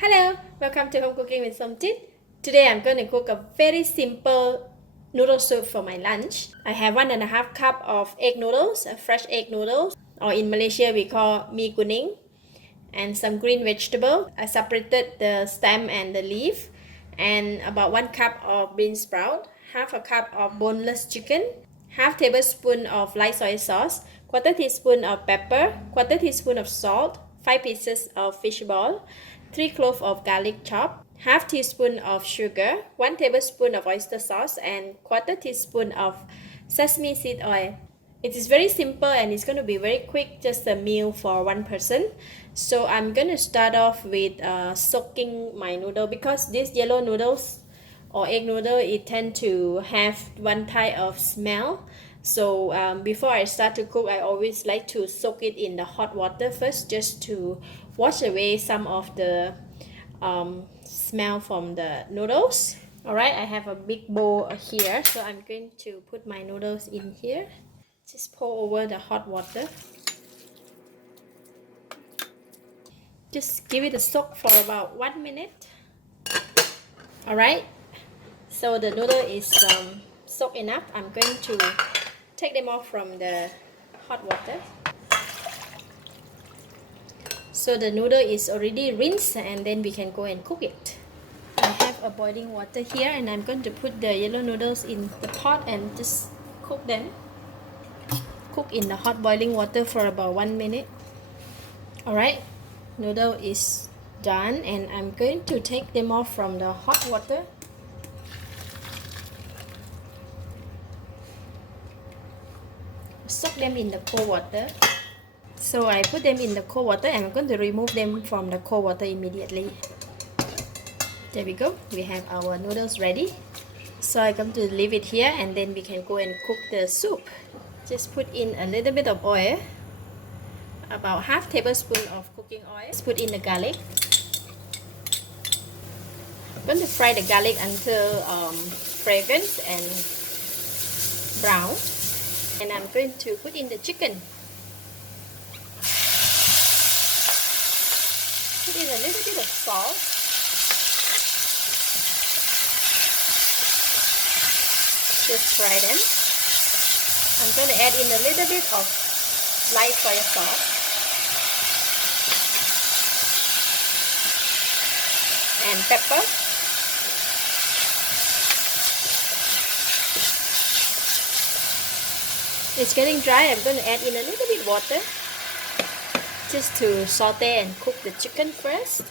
Hello, welcome to Home Cooking with Somjit. Today I'm going to cook a very simple noodle soup for my lunch. I have 1.5 cup of egg noodles, fresh egg noodles, or in Malaysia we call mee kuning, and some green vegetable. I separated the stem and the leaf, and about 1 cup of bean sprout, half a cup of boneless chicken, half tablespoon of light soy sauce, quarter teaspoon of pepper, quarter teaspoon of salt, 5 pieces of fish ball, 3 cloves of garlic chopped, half teaspoon of sugar, 1 tablespoon of oyster sauce, and quarter teaspoon of sesame seed oil. It is very simple and it's going to be very quick, just a meal for one person. So I'm going to start off with soaking my noodle, because these yellow noodles or egg noodle, it tend to have one type of smell. So before I start to cook, I always like to soak it in the hot water first, just to wash away some of the smell from the noodles. Alright, I have a big bowl here, so I'm going to put my noodles in here. Just pour over the hot water. Just give it a soak for about 1 minute. Alright, so the noodle is soaked enough. I'm going to take them off from the hot water. So the noodle is already rinsed, and then we can go and cook it. I have a boiling water here, and I'm going to put the yellow noodles in the pot and just cook them. Cook in the hot boiling water for about 1 minute. Alright, noodle is done, and I'm going to take them off from the hot water. Soak them in the cold water. So I put them in the cold water, and I'm going to remove them from the cold water immediately. There we go, we have our noodles ready. So I'm going to leave it here, and then we can go and cook the soup. Just put in a little bit of oil, about half tablespoon of cooking oil. Just put in the garlic. I'm going to fry the garlic until fragrant and brown. And I'm going to put in the chicken. Put in a little bit of salt. Just fry them. I'm going to add in a little bit of light soy sauce and pepper. It's getting dry. I'm going to add in a little bit water, just to saute and cook the chicken first.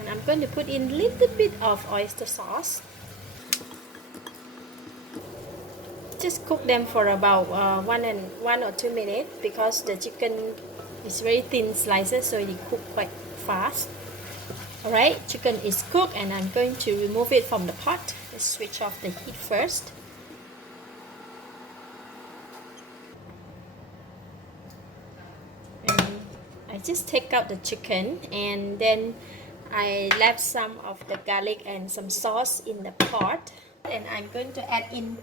And I'm going to put in a little bit of oyster sauce. Just cook them for about 1 or 2 minutes, because the chicken is very thin slices, so it cook quite fast. Alright, chicken is cooked, and I'm going to remove it from the pot. Let's switch off the heat first. And I just take out the chicken, and then I left some of the garlic and some sauce in the pot, and I'm going to add in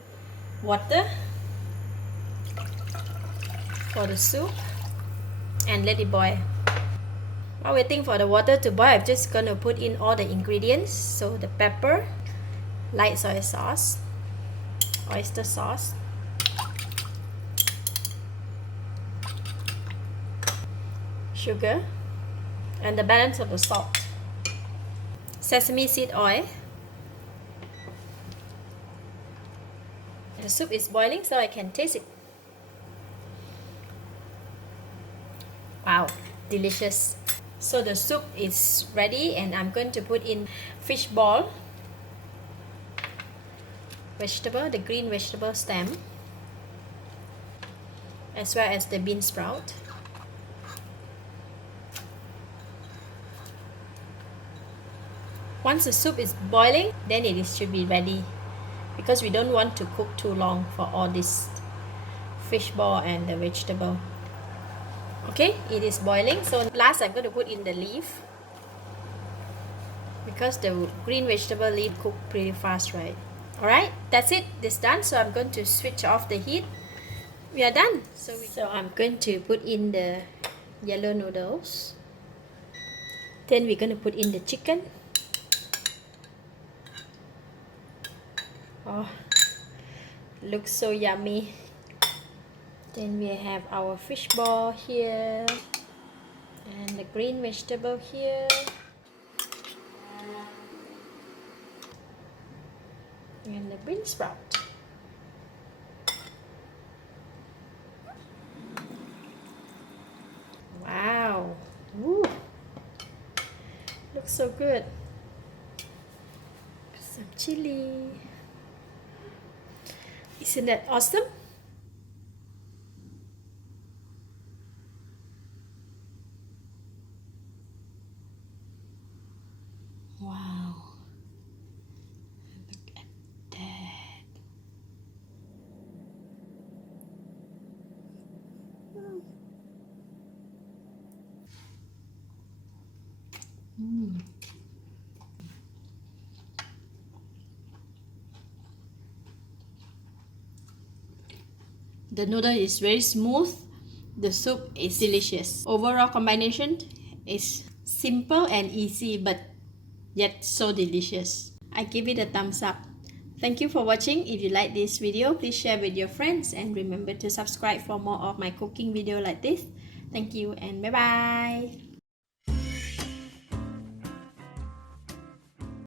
water for the soup and let it boil. While waiting for the water to boil, I'm just going to put in all the ingredients. So the pepper, light soy sauce, oyster sauce, sugar, and the balance of the salt, sesame seed oil. The soup is boiling, so I can taste it. Wow, delicious. So the soup is ready, and I'm going to put in fish ball, vegetable, the green vegetable stem, as well as the bean sprout. Once the soup is boiling, then it should be ready, because we don't want to cook too long for all this fish ball and the vegetable. Okay, it is boiling. So last, I'm going to put in the leaf, because the green vegetable leaf cook pretty fast, right? Alright, that's it. This done. So I'm going to switch off the heat. We are done. So I'm going to put in the yellow noodles. Then we're gonna put in the chicken. Oh, looks so yummy. Then we have our fish ball here and the green vegetable here. And the bean sprout. Wow. Woo. Looks so good. Some chili. Isn't that awesome? Wow. Look at that. The noodle is very smooth. The soup is delicious. Overall combination is simple and easy, but yet so delicious. I give it a thumbs up. Thank you for watching. If you like this video, please share with your friends and remember to subscribe for more of my cooking video like this. Thank you and bye bye.